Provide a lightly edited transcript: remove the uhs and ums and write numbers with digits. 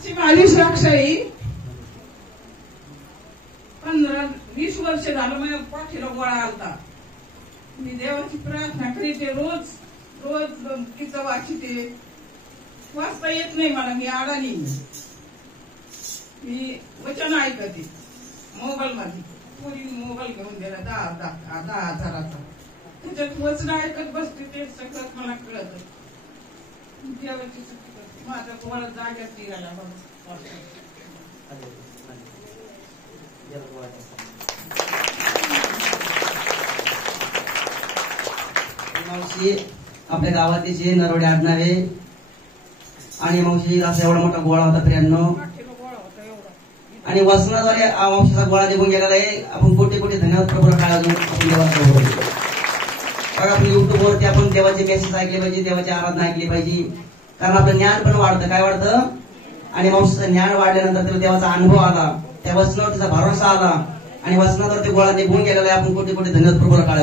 अशी माझी साक्षाई 15-20 वर्ष झालं माझ्या पाठीला गोळा आलता. मी देवाची प्रार्थना करीते, रोज रोज किती वाचते. वाचता येत नाही मला, मी अडाणी. मी वचन ऐकते मोबाईल मध्ये. पुरी मोबाईल घेऊन दिला 10,000चा. त्याच्यात वचन ऐकत बसते, ते सगळं मला कळत. देवाची शक्ती करते. माझा गोळा जाग्यात निघाला. मावशी आपल्या गावातील नरोडे आडणारे आणि मावशी असा एवढा मोठा गोळा होता 93. आणि वसनाद्वारे मावशीचा गोळा निघून गेलेला आहे. आपण कोटी कोटी धन्यवाद प्रभू काळ आपण देवाचा बघा. आपण युट्यूबवरती आपण देवाचे मेसेज ऐकले पाहिजे, देवाची आराधना ऐकली पाहिजे. कारण आपलं ज्ञान पण वाढतं. काय वाढतं? आणि मावशीचं ज्ञान वाढल्यानंतर त्याला देवाचा अनुभव आला, त्या वचनावर तिचा भरोसा आला आणि वचनावर ते गोळा निघून गेलेला आहे. आपण कोटी कोटी धन्यवाद प्रभू काळ